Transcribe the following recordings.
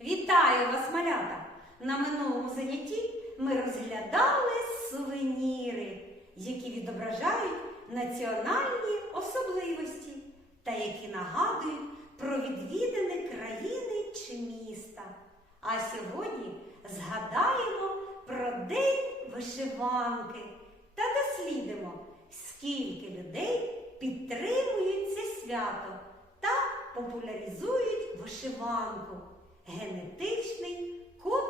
Вітаю вас, малята! На минулому занятті ми розглядали сувеніри, які відображають національні особливості та які нагадують про відвідини країни чи міста. А сьогодні згадаємо про День вишиванки та дослідимо, скільки людей підтримують це свято та популяризують вишиванку. Генетичний код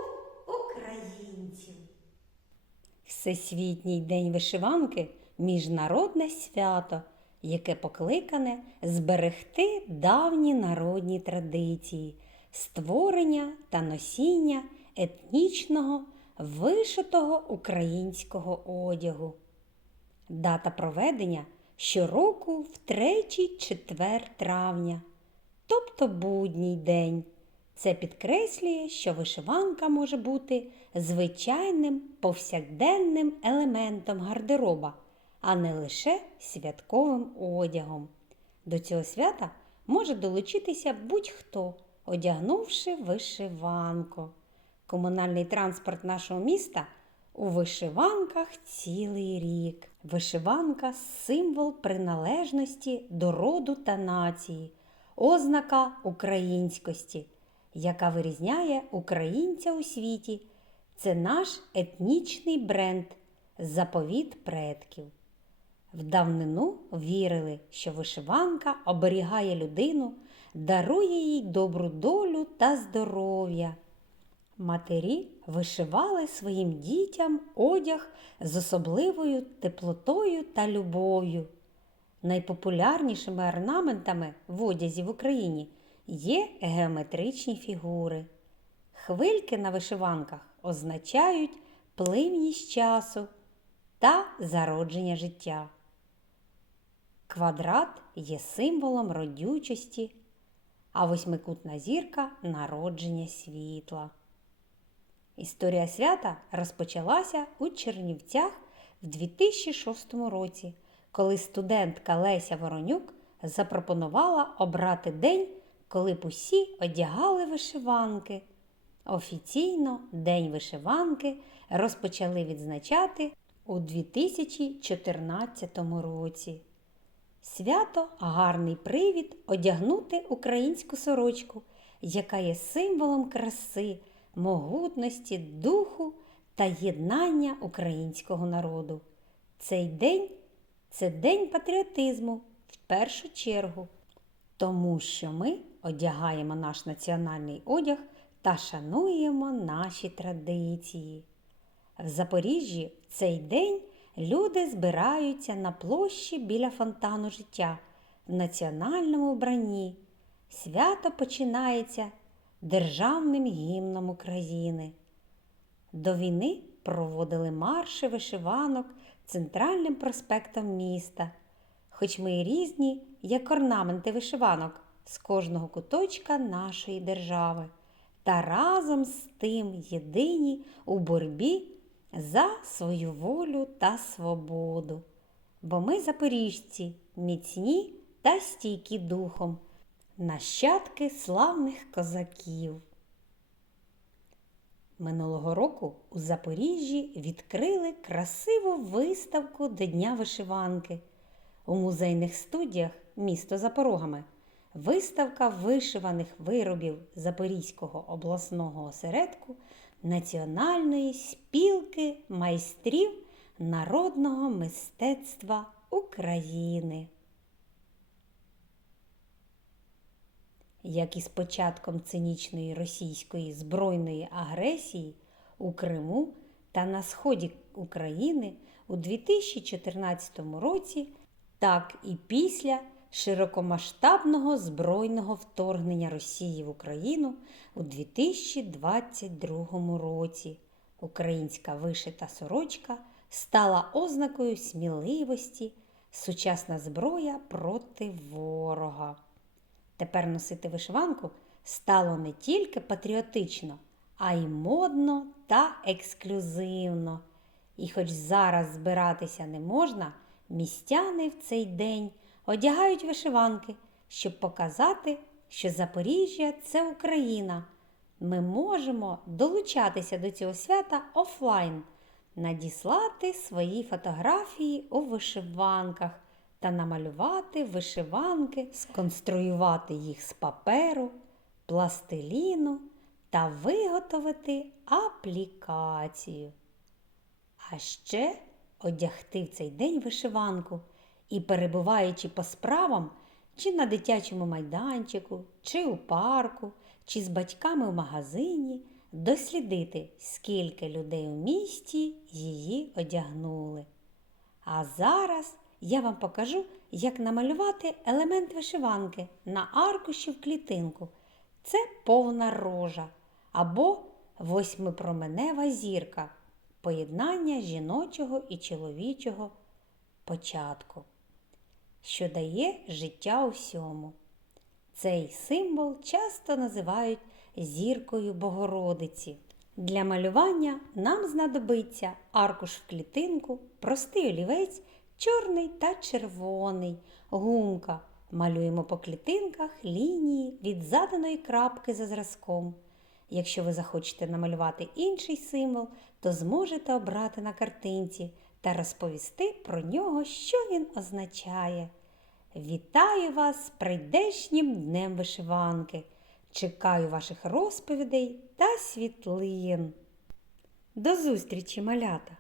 українців. Всесвітній день вишиванки міжнародне свято, яке покликане зберегти давні народні традиції, створення та носіння етнічного вишитого українського одягу. Дата проведення щороку в третій четвер травня, тобто будній день. Це підкреслює, що вишиванка може бути звичайним повсякденним елементом гардероба, а не лише святковим одягом. До цього свята може долучитися будь-хто, одягнувши вишиванку. Комунальний транспорт нашого міста у вишиванках цілий рік. Вишиванка символ приналежності до роду та нації, ознака українськості яка вирізняє українця у світі. Це наш етнічний бренд, заповіт предків. В давнину вірили, що вишиванка оберігає людину, дарує їй добру долю та здоров'я. Матері вишивали своїм дітям одяг з особливою теплотою та любов'ю. Найпопулярнішими орнаментами в одязі в Україні є геометричні фігури. Хвильки на вишиванках означають пливність часу та зародження життя. Квадрат є символом родючості, а восьмикутна зірка народження світла. Історія свята розпочалася у Чернівцях в 2006 році, коли студентка Леся Воронюк запропонувала обрати день коли б усі одягали вишиванки. Офіційно День вишиванки розпочали відзначати у 2014 році. Свято гарний привід одягнути українську сорочку, яка є символом краси, могутності, духу та єднання українського народу. Цей день це день патріотизму в першу чергу тому що ми одягаємо наш національний одяг та шануємо наші традиції. В Запоріжжі в цей день люди збираються на площі біля фонтану життя в національному вбранні. Свято починається державним гімном України. До війни проводили марші вишиванок центральним проспектом міста. Хоч ми і різні, як орнаменти вишиванок з кожного куточка нашої держави, та разом з тим єдині у боротьбі за свою волю та свободу. Бо ми запоріжці, міцні та стійкі духом, нащадки славних козаків. Минулого року у Запоріжжі відкрили красиву виставку до Дня вишиванки. У музейних студіях місто за порогами виставка вишиваних виробів Запорізького обласного осередку Національної спілки майстрів народного мистецтва України. Як і з початком цинічної російської збройної агресії у Криму та на сході України у 2014 році так і після широкомасштабного збройного вторгнення Росії в Україну у 2022 році. Українська вишита сорочка стала ознакою сміливості, сучасна зброя проти ворога. Тепер носити вишиванку стало не тільки патріотично, а й модно та ексклюзивно. І хоч зараз збиратися не можна. Містяни в цей день одягають вишиванки, щоб показати, що Запоріжжя це Україна, ми можемо долучатися до цього свята офлайн, надіслати свої фотографії у вишиванках та намалювати вишиванки, сконструювати їх з паперу, пластиліну та виготовити аплікацію. А ще одягти в цей день вишиванку і, перебуваючи по справам, чи на дитячому майданчику, чи у парку, чи з батьками в магазині, дослідити, скільки людей у місті її одягнули. А зараз я вам покажу, як намалювати елемент вишиванки на аркуші в клітинку. Це повна рожа або восьмипроменева зірка поєднання жіночого і чоловічого початку, що дає життя усьому. Цей символ часто називають зіркою Богородиці. Для малювання нам знадобиться аркуш в клітинку, простий олівець, чорний та червоний, гумка. Малюємо по клітинках лінії від заданої крапки за зразком. Якщо ви захочете намалювати інший символ, то зможете обрати на картинці та розповісти про нього, що він означає. Вітаю вас з прийдешнім днем вишиванки! Чекаю ваших розповідей та світлин. До зустрічі, малята!